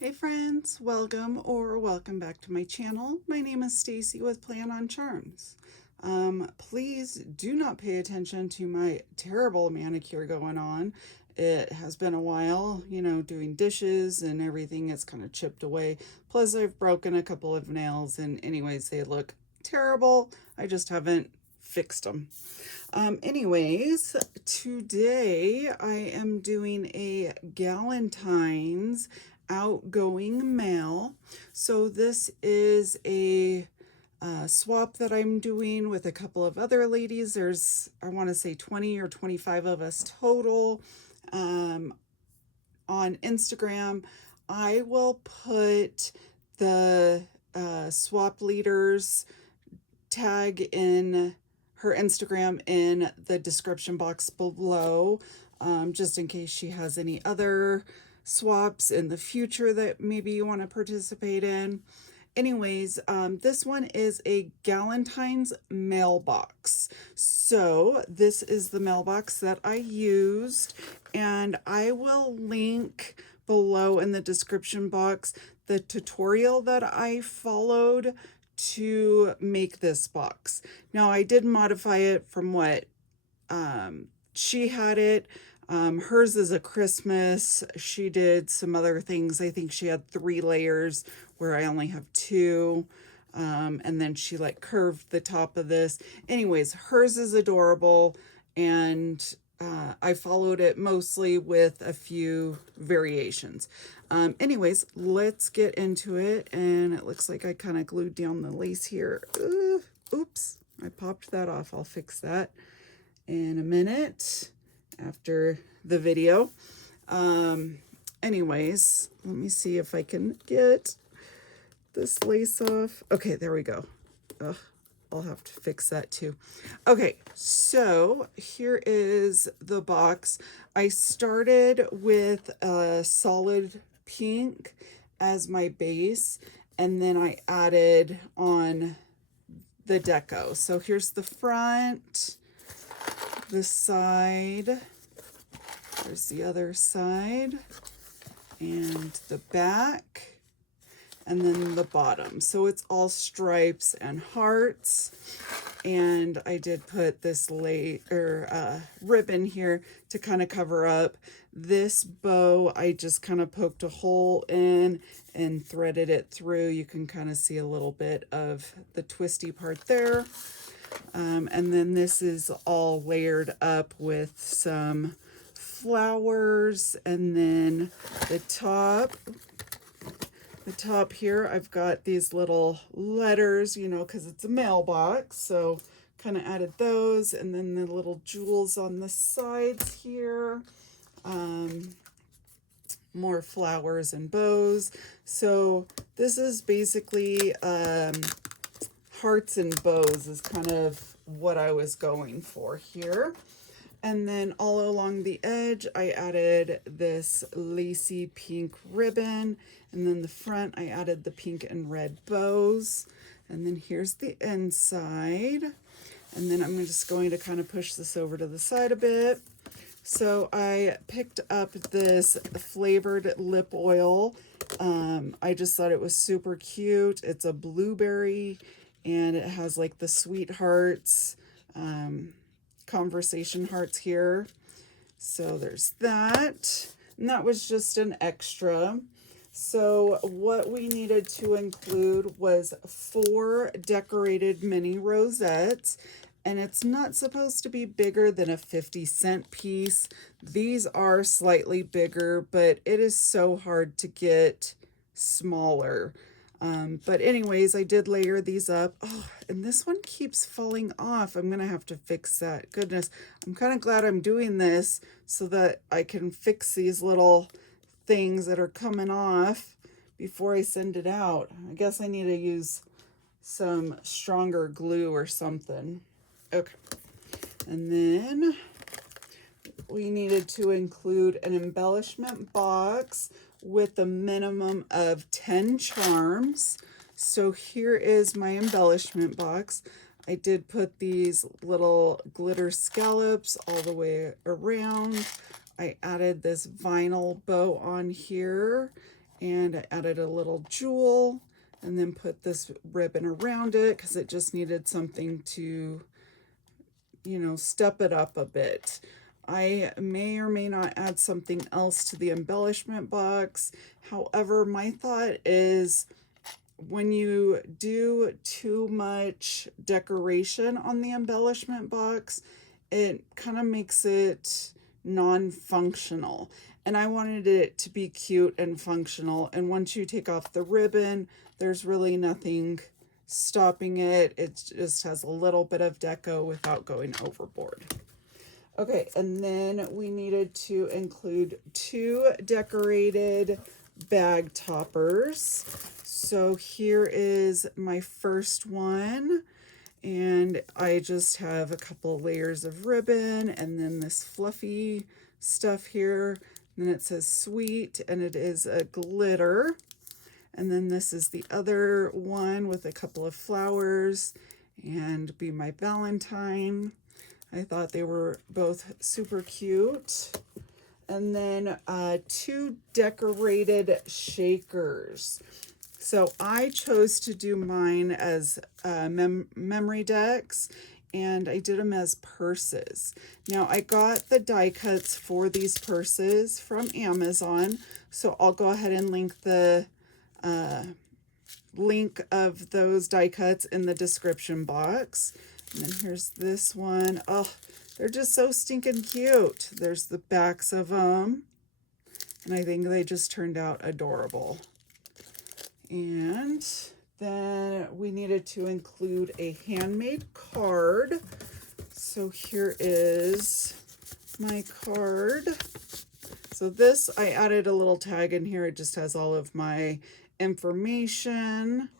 Hey friends, welcome back to my channel. My name is Stacy with Plan on Charms. Please do not pay attention to my terrible manicure going on. It has been a while, doing dishes and everything. It's kind of chipped away. Plus, I've broken a couple of nails, and anyways, they look terrible. I just haven't fixed them. Anyways, today I am doing a Galentine's outgoing mail. So this is a swap that I'm doing with a couple of other ladies. There's, I want to say 20 or 25 of us total. On Instagram, I will put the swap leaders tag in her Instagram in the description box below, just in case she has any other swaps in the future that maybe you want to participate in. Anyways, this one is a Galentine's mailbox. So this is the mailbox that I used, and I will link below in the description box the tutorial that I followed to make this box. Now I did modify it from what she had it. Hers is a Christmas. She did some other things. I think she had 3 layers where I only have 2. And then she like curved the top of this. Anyways, hers is adorable, and I followed it mostly with a few variations. Anyways, let's get into it. And it looks like I kind of glued down the lace here. Oops, I popped that off. I'll fix that in a minute after the video. Anyways, let me see if I can get this lace off. Okay, there we go. Ugh, I'll have to fix that too. Okay, so here is the box. I started with a solid pink as my base, and then I added on the deco. So here's the front, the side, there's the other side, and the back, and then the bottom. So it's all stripes and hearts. And I did put this ribbon here to kind of cover up. This bow, I just kind of poked a hole in and threaded it through. You can kind of see a little bit of the twisty part there. And then this is all layered up with some flowers. And then the top here, I've got these little letters, because it's a mailbox. So kind of added those. And then the little jewels on the sides here. More flowers and bows. So this is basically hearts and bows is kind of what I was going for here. And then all along the edge, I added this lacy pink ribbon. And then the front, I added the pink and red bows. And then here's the inside. And then I'm just going to kind of push this over to the side a bit. So I picked up this flavored lip oil. I just thought it was super cute. It's a blueberry, and it has like the sweethearts, conversation hearts here. So there's that. And that was just an extra. So what we needed to include was 4 decorated mini rosettes. And it's not supposed to be bigger than a 50-cent piece. These are slightly bigger, but it is so hard to get smaller. But anyways, I did layer these up. Oh, and this one keeps falling off. I'm going to have to fix that. Goodness, I'm kind of glad I'm doing this so that I can fix these little things that are coming off before I send it out. I guess I need to use some stronger glue or something. Okay. And then we needed to include an embellishment box with a minimum of 10 charms. So here is my embellishment box. I did put these little glitter scallops all the way around. I added this vinyl bow on here, and I added a little jewel and then put this ribbon around it because it just needed something to, you know, step it up a bit. I may or may not add something else to the embellishment box. However, my thought is when you do too much decoration on the embellishment box, it kind of makes it non-functional. And I wanted it to be cute and functional. And once you take off the ribbon, there's really nothing stopping it. It just has a little bit of deco without going overboard. Okay, and then we needed to include 2 decorated bag toppers. So here is my first one, and I just have a couple layers of ribbon and then this fluffy stuff here. And then it says sweet, and it is a glitter. And then this is the other one with a couple of flowers and Be My Valentine. I thought they were both super cute. And then 2 decorated shakers. So I chose to do mine as memory decks, and I did them as purses. Now I got the die cuts for these purses from Amazon, so I'll go ahead and link the link of those die cuts in the description box. And then here's this one. Oh, they're just so stinking cute. There's the backs of them, and I think they just turned out adorable. And then we needed to include a handmade card. So here is my card. So this, I added a little tag in here. It just has all of my information.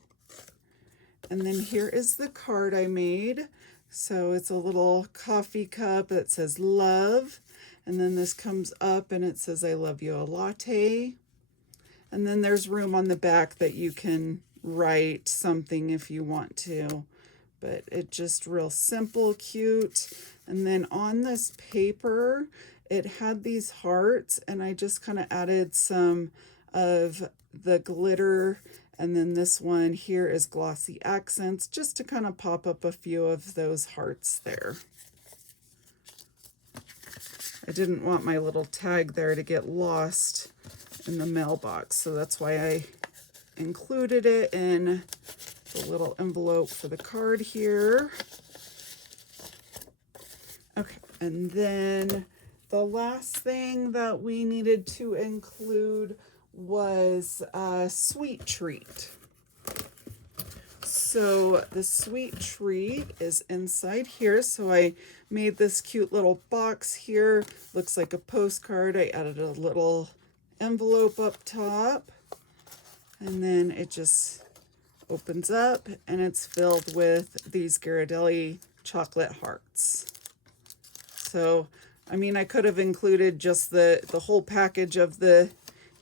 And then here is the card I made. So it's a little coffee cup that says love. And then this comes up and it says I love you a latte. And then there's room on the back that you can write something if you want to. But it's just real simple, cute. And then on this paper, it had these hearts, and I just kind of added some of the glitter. And then this one here is glossy accents, just to kind of pop up a few of those hearts there. I didn't want my little tag there to get lost in the mailbox, so that's why I included it in the little envelope for the card here. Okay, and then the last thing that we needed to include was a sweet treat. So the sweet treat is inside here. So I made this cute little box here. Looks like a postcard. I added a little envelope up top, and then it just opens up and it's filled with these Ghirardelli chocolate hearts. So, I mean, I could have included just the whole package of the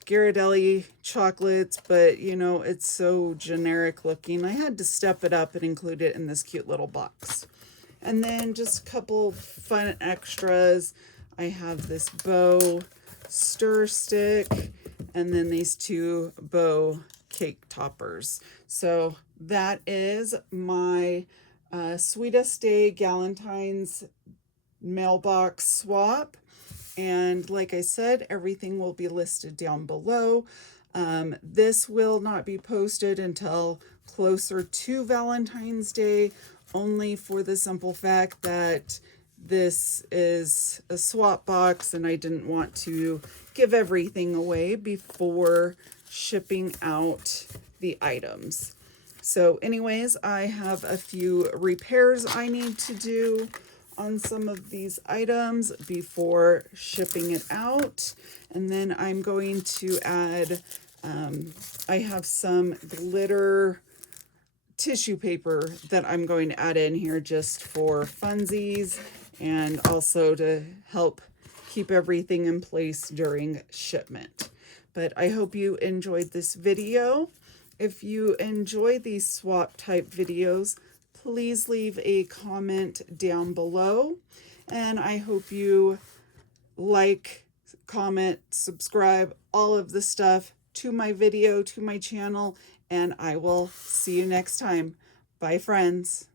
Ghirardelli chocolates, but you know, it's so generic looking. I had to step it up and include it in this cute little box. And then just a couple fun extras. I have this bow stir stick, and then these 2 bow cake toppers. So that is my Sweetest Day Galentine's mailbox swap. And like I said, everything will be listed down below. This will not be posted until closer to Valentine's Day, only for the simple fact that this is a swap box and I didn't want to give everything away before shipping out the items. So anyways, I have a few repairs I need to do on some of these items before shipping it out. And then I'm going to add, I have some glitter tissue paper that I'm going to add in here just for funsies and also to help keep everything in place during shipment. But I hope you enjoyed this video. If you enjoy these swap type videos, please leave a comment down below. And I hope you like, comment, subscribe, all of the stuff. to my video, to my channel, and I will see you next time. Bye, friends.